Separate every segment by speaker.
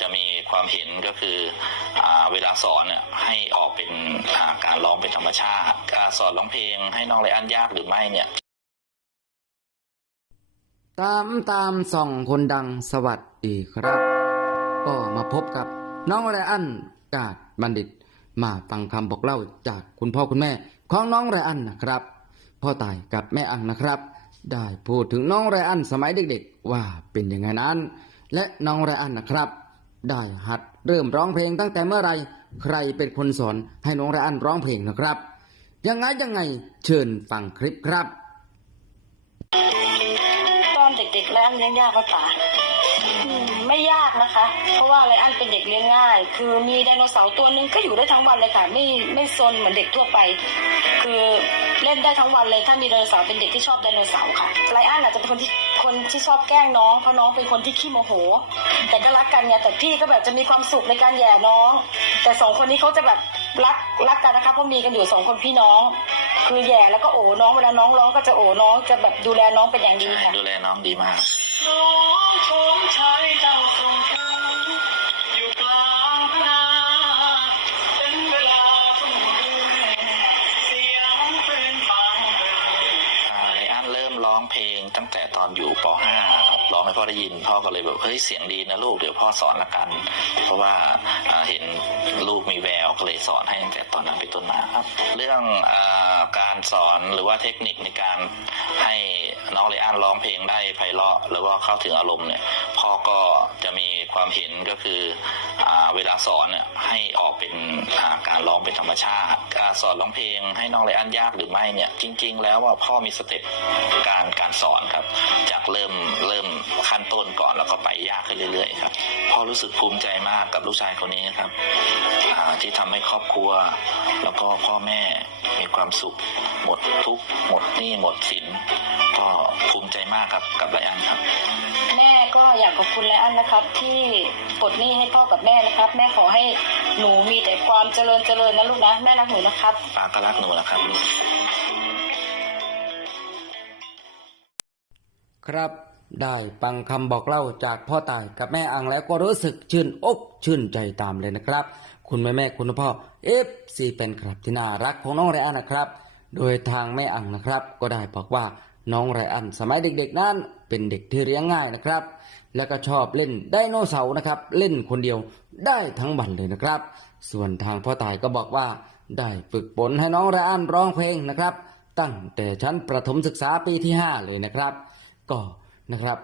Speaker 1: จะมีความเห็นก็คืออเวลาสอนให้ออกเป็นาการร้องเป็นธรรมชาติการสอนร้องเพลงให้น้องไรอันยากหรือไม่เนี่ย
Speaker 2: ตามตามส่องคนดังสวัสดีครับ ก็มาพบกับน้องไรอันกาดบัณฑิต มาฟังคำบอกเล่าจากคุณพ่อคุณแม่ ของน้องไรอันนะครับ พ่อตายกับแม่อังนะครับ ได้พูดถึงน้องไรอันสมัยเด็กๆ ว่าเป็นยังไงนั้นและน้องไรอันนะครับ ได้หัดเริ่มร้องเพลงตั้งแต่เมื่อไรใครเป็นคนสอนให้น้องไรอันร้องเพลงนะครับ ยังไงยังไงเชิญฟังคลิปครับ
Speaker 3: ตอนเด็กๆแล้วอันเลี้ยงยากไหมป๋า เพราะว่าไรอันเป็นเด็กเลี้ยงง่าย คือมีไดโนเสาร์ตัวหนึงก็อยู่ได้ทั้งวันเลยค่ะไม่ไม่ซนเหมือนเด็กทั่วไป คือเล่นได้ทั้งวันเลยถ้ามีไดโนเสาร์เป็นเด็กที่ชอบไดโนเสาร์ค่ะไลอ้อนอาจจะเป็นคนที่คนที่ชอบแกล้งน้องเพราะน้องเป็นคนที่ขี้โมโห แต่ก็รักกันไงแต่พี่ก็แบบจะมีความสุขในการแย่น้อง แต่สองคนนี้เขาจะแบบรักรักกันนะคะเพราะมีกันอยู่สองคนพี่น้อง คือแย่แล้วก็โอ้น้องเวลาน้องร้องก็จะโอ้น้องจะแบบดูแลน้องเป็นอย่างดีค่ะ
Speaker 1: ดูแลน้องดีมาก
Speaker 4: เริ่ม
Speaker 1: ร้องเพลงตั้งแต่ตอนอยู่ป .5 ครับ ร้องให้พ่อได้ยิน พ่อก็เลยแบบเฮ้ยเสียงดีนะลูกเดี๋ยวพ่อสอนละกัน เพราะว่าเห็นลูกมีแววก็เลยสอนให้ตั้งแต่ตอนนั้นเป็นต้นมาครับ เรื่องอการสอนหรือว่าเทคนิคในการให้น้องไรอันร้องเพลงได้ไพเราะ หรือว่าเข้าถึงอารมณ์เนี่ยพ่อก็จะมีความเห็นก็คืออเวลาสอนเนี่ยให้ออกเป็นาการร้องเป็นธรรมชาติการสอนร้องเพลงให้น้องไรอันยากหรือไม่เนี่ยจริง ๆ แล้วว่าพ่อมีสเต็ปการการสอนครับจากเริ่มเริ่มขั้นต้นก่อนแล้วก็ไปยากขึ้นเรื่อยๆครับพ่อรู้สึกภูมิใจมากกับลูกชายคนนี้ครับอ่าที่ทำให้ครอบครัว แล้วก็พ่อแม่มีความสุข หมดทุกข์หมดหนี้หมดสินก็ภูมิใจมากครับกับไรอันครับ
Speaker 3: แม่ก็อยากขอบคุณไลอ้อนนะครับ ที่ปลดหนี้ให้พ่อกับแม่นะครับ แม่ขอให้หนูมีแต่ความเจริญเจริญนะลูกนะแม่รักหนูนะครับ
Speaker 1: ปาก็รักหนูนะครับลูก
Speaker 2: ครับ ได้ฟังคำบอกเล่าจากพ่อตายกับแม่อังแล้วก็รู้สึกชื่นอกชื่นใจตามเลยนะครับ คุณแม่แม่คุณพ่อเอฟซีเป็นครับที่น่ารักของน้องไรอันนะครับ โดยทางแม่อังนะครับ ก็ได้บอกว่าน้องไรอันสมัยเด็กๆนั้นเป็นเด็กที่เลี้ยงง่ายนะครับ แล้วก็ชอบเล่นไดโนเสาร์นะครับ เล่นคนเดียวได้ทั้งวันเลยนะครับ ส่วนทางพ่อตายก็บอกว่า ได้ฝึกฝนให้น้องไรอันร้องเพลงนะครับ ตั้งแต่ชั้นประถมศึกษาปีที่ 5 เลยนะครับ ก็ นะครับ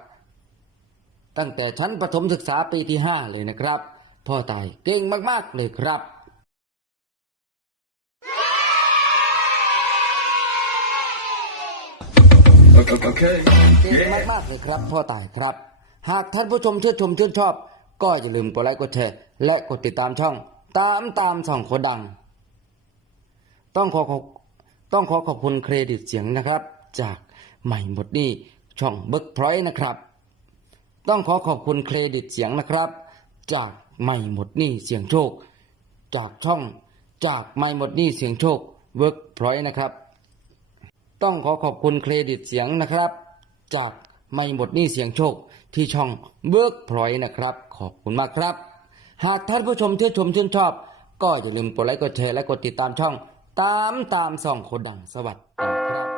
Speaker 2: ตั้งแต่ชั้นประถมศึกษาปีที่ 5 เลยนะครับ พ่อตายเก่งมากๆเลยครับ
Speaker 4: Okay.
Speaker 2: เก่งมากๆเลยครับพ่อตายครับ หากท่านผู้ชมชื่นชมชื่นชอบ ก็อย่าลืมกดไลค์กดแชร์และกดติดตามช่อง ตามตามส่องคนดัง ต้องขอขอบต้องขอขอบคุณเครดิตเสียงนะครับ จากใหม่หมดนี่ ช่องเบิร์กพลอยนะครับ ต้องขอขอบคุณเครดิตเสียงนะครับ จากไม่หมดหนี้เสียงโชค จากช่องจากไม่หมดหนี้เสียงโชคเวิร์กพลอยนะครับ ต้องขอขอบคุณเครดิตเสียงนะครับ จากไม่หมดหนี้เสียงโชคที่ช่องเวิร์กพลอยนะครับ ขอบคุณมากครับ หากท่านผู้ชมชื่นชมชื่นชอบ ก็อย่าลืมกดไลค์กดแชร์และกดติดตามช่อง ตามตามส่องคนดังสวัสดีครับ